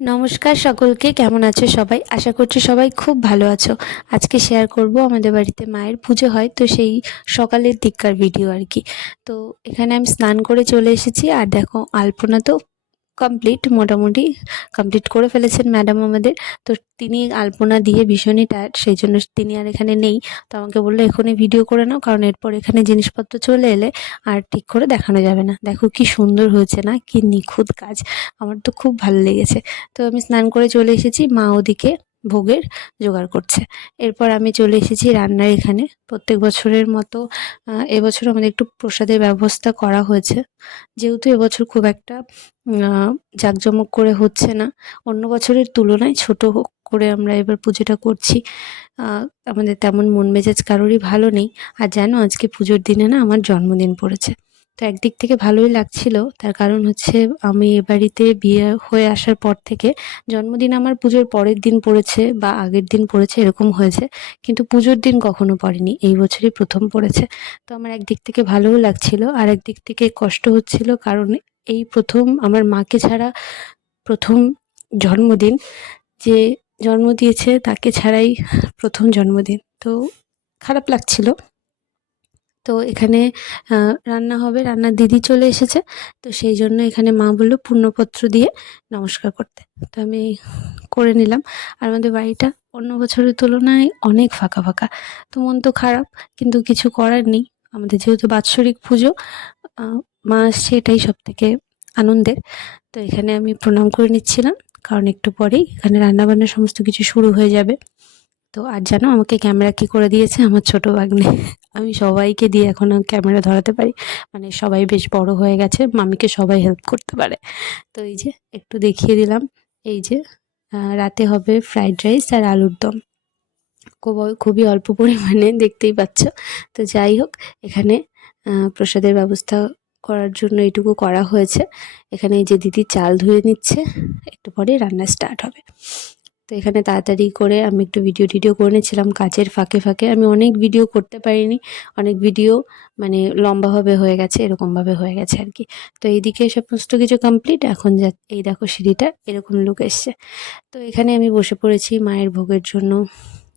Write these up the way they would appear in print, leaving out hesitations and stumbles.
নমস্কার সকলকে, কেমন আছো সবাই? আশা করছি সবাই খুব ভালো আছো। আজকে শেয়ার করব আমাদের বাড়িতে মায়ের পুজো হয়, তো সেই সকালের দিককার ভিডিও আর কি। তো এখানে আমি স্নান করে চলে এসেছি, আর দেখো আলপনা তো কমপ্লিট, মোটামুটি কমপ্লিট করে ফেলেছেন ম্যাডাম আমাদের। তো তিনি আলপনা দিয়ে ভীষণই টায়ার্ড, সেই জন্য তিনি আর এখানে নেই। তো আমাকে বললো এখনই ভিডিও করে নাও, কারণ এরপর এখানে জিনিসপত্র চলে এলে আর ঠিক করে দেখানো যাবে না। দেখো কি সুন্দর হয়েছে না, কি নিখুঁত কাজ, আমার তো খুব ভালো লেগেছে। তো আমি স্নান করে চলে এসেছি, মা ওদিকে ভোগের জোগাড় করছে। এরপর আমি চলে এসেছি রান্নার এখানে। প্রত্যেক বছরের মতো এবছর আমাদের একটু প্রসাদের ব্যবস্থা করা হয়েছে, যেহেতু এবছর খুব একটা জাঁকজমক করে হচ্ছে না, অন্য বছরের তুলনায় ছোট করে আমরা এবার পুজোটা করছি। আমাদের তেমন মন মেজাজ কারোরই ভালো নেই। আর জানো, আজকে পুজোর দিনে না আমার জন্মদিন পড়েছে। তো একদিক থেকে ভালোই লাগছিল, তার কারণ হচ্ছে আমি এ বাড়িতে বিয়ে হয়ে আসার পর থেকে জন্মদিন আমার পুজোর পরের দিন পড়েছে বা আগের দিন পড়েছে, এরকম হয়েছে, কিন্তু পুজোর দিন কখনো পড়েনি, এই বছরই প্রথম পড়েছে। তো আমার একদিক থেকে ভালোও লাগছিল, আর একদিক থেকে কষ্ট হচ্ছিল, কারণ এই প্রথম আমার মাকে ছাড়া প্রথম জন্মদিন, যে জন্ম দিয়েছে তাকে ছাড়াই প্রথম জন্মদিন, তো খারাপ লাগছিল। তো এখানে রান্না হবে, রান্নার দিদি চলে এসেছে। তো সেই জন্য এখানে মা বললো পূর্ণপত্র দিয়ে নমস্কার করতে। তো আমি করে নিলাম। আর আমাদের বাড়িটা অন্য বছরের তুলনায় অনেক ফাঁকা ফাঁকা, তো মন তো খারাপ, কিন্তু কিছু করার নেই। আমাদের যেহেতু বাৎসরিক পুজো, মা আসছে, এটাই সব থেকে আনন্দের। তো এখানে আমি প্রণাম করে নিচ্ছিলাম, কারণ একটু পরেই এখানে রান্নাবান্না সমস্ত কিছু শুরু হয়ে যাবে। তো আর জানো আমাকে ক্যামেরা কি করে দিয়েছে? আমার ছোট ভাগ্নে। আমি সবাইকে দিয়ে এখন ক্যামেরা ধরাতে পারি, মানে সবাই বেশ বড় হয়ে গেছে, মামিকে সবাই হেল্প করতে পারে। তো এই যে একটু দেখিয়ে দিলাম, এই যে রাতে হবে ফ্রাইড রাইস আর আলুর দম, খুবই অল্প পরিমাণে, দেখতেই পাচ্ছ। তো যাই হোক, এখানে প্রসাদের ব্যবস্থা করার জন্য এইটুকু করা হয়েছে। এখানে এই যে দিদি চাল ধুয়ে নিচ্ছে, একটু পরে রান্না স্টার্ট হবে। তো এখানে তাড়াতাড়ি করে আমি একটু ভিডিও টিডিও করে নিচ্ছিলাম কাজের ফাঁকে ফাঁকে। আমি অনেক ভিডিও করতে পারিনি, অনেক ভিডিও মানে লম্বাভাবে হয়ে গেছে, এরকমভাবে হয়ে গেছে আর কি। তো এইদিকে সমস্ত কিছু কমপ্লিট, এখন যা এই দেখো সিঁড়িটা এরকম লুক এসছে। তো এখানে আমি বসে পড়েছি মায়ের ভোগের জন্য।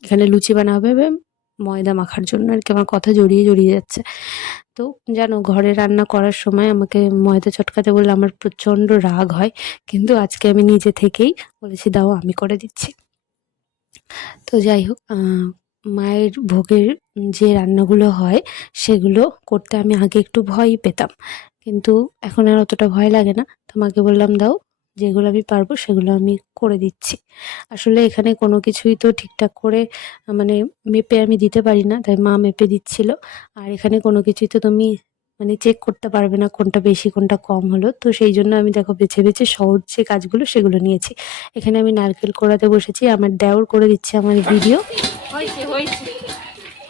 এখানে লুচি বানা হবে ময়দা মাখার জন্য আর কি, আমার কথা জড়িয়ে জড়িয়ে যাচ্ছে। তো জানো, ঘরে রান্না করার সময় আমাকে ময়দা চটকাতে বললে আমার প্রচণ্ড রাগ হয়, কিন্তু আজকে আমি নিজে থেকেই বলেছি দাও আমি করে দিচ্ছি। তো যাই হোক, মায়ের ভোগের যে রান্নাগুলো হয় সেগুলো করতে আমি আগে একটু ভয়ই পেতাম, কিন্তু এখন আর অতটা ভয় লাগে না। তো মাকে বললাম দাও, যেগুলো আমি পারবো সেগুলো আমি করে দিচ্ছি। আসলে এখানে কোনো কিছুই তো ঠিকঠাক করে মানে মেপে আমি দিতে পারি না, তাই মা মেপে দিচ্ছিল। আর এখানে কোনো কিছুই তো তুমি মানে চেক করতে পারবে না কোনটা বেশি কোনটা কম হলো, তো সেই জন্য আমি দেখো বেছে বেছে সহজ যে কাজগুলো সেগুলো নিয়েছি। এখানে আমি নারকেল কোড়াতে বসেছি, আমার দেওর করে দিচ্ছে আমার ভিডিও। হয়েছে হয়েছে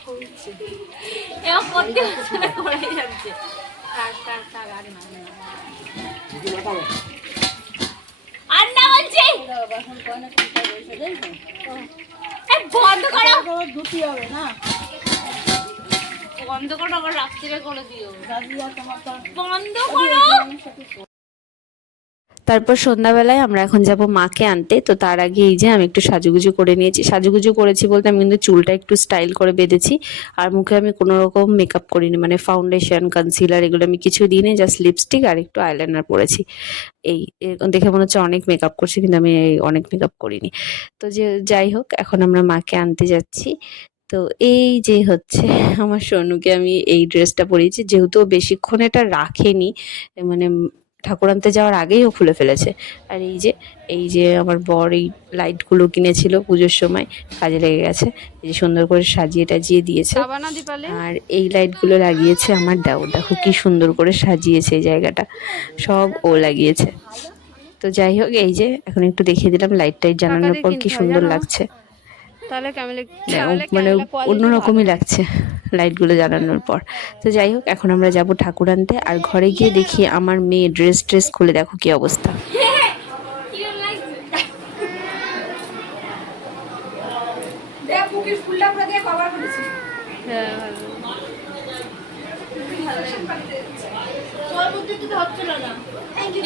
হয়েছে এও করতে হচ্ছে না, করাই যাচ্ছে। কার কার কার আর না আর না বলছি বন্ধ করো, দুটি হবে না, বন্ধ করো, আবার রাত্রিরে করে দিও, বন্ধ করো। তারপর সন্ধ্যাবেলায় আমরা এখন যাব মাকে আনতে। তো তার আগে এই যে আমি একটু সাজুগুজু করে নিয়েছি, সাজুগুজু করেছি বলতে আমি কিন্তু চুলটা একটু স্টাইল করে বেঁধেছি, আর মুখে আমি কোনো রকম মেকআপ করিনি, মানে ফাউন্ডেশন কনসিলার এগুলো আমি কিছু দিইনি, জাস্ট লিপস্টিক আর একটু আইলাইনার পরেছি। এই এরকম দেখে মনে হচ্ছে অনেক মেকআপ করছি, কিন্তু আমি অনেক মেকআপ করিনি। তো যে যাই হোক, এখন আমরা মাকে আনতে যাচ্ছি। তো এই যে হচ্ছে আমার সোনুকে আমি এই ড্রেসটা পরিয়েছি, যেহেতু ও বেশিক্ষণ এটা রাখেনি, মানে ঠাকুর আনতে যাওয়ার আগেই ও খুলে ফেলেছে। আর এই যে আমার বর এই লাইটগুলো কিনেছিল পুজোর সময়, কাজে লেগে গেছে, এই যে সুন্দর করে সাজিয়ে টাজিয়ে দিয়েছে। আর এই লাইটগুলো লাগিয়েছে আমার দেওর, দেখো কি সুন্দর করে সাজিয়েছে এই জায়গাটা, সব ও লাগিয়েছে। তো যাই হোক, এই যে এখন একটু দেখিয়ে দিলাম লাইট টাইট জ্বালানোর পর কি সুন্দর লাগছে, মানে অন্যরকমই লাগছে লাইটগুলো জ্বালানোর পর। তো যাই হোক, এখন আমরা যাব ঠাকুর আনতে, আর ঘরে গিয়ে দেখি আমার মেয়ে ড্রেস খুলে দেখো কি অবস্থা।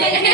হ্যাঁ